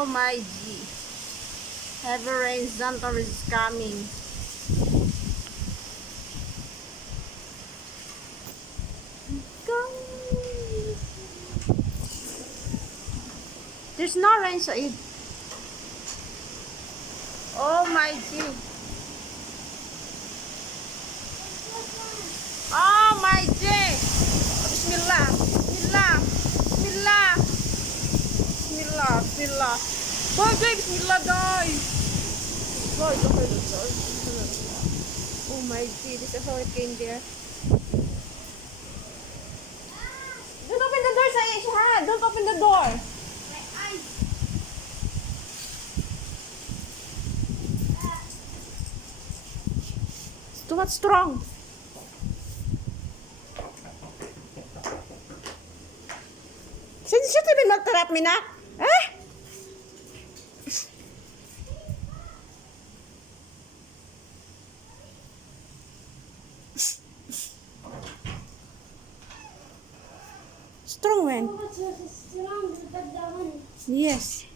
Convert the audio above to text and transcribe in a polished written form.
Oh my G. Heavy rainstorm is coming. There's no rain, Said. Oh my G. Oh my G. Bismillah. Bismillah. Bismillah. Bismillah. Bismillah. Boy, Bismillah, guys. Boy, look at this. Oh my G. There's a hurricane there. Don't open the door, Shahad. Don't open the door. It's too much strong. Siya tayo magtarap mi na? Eh? Strong man. Strong, Yes.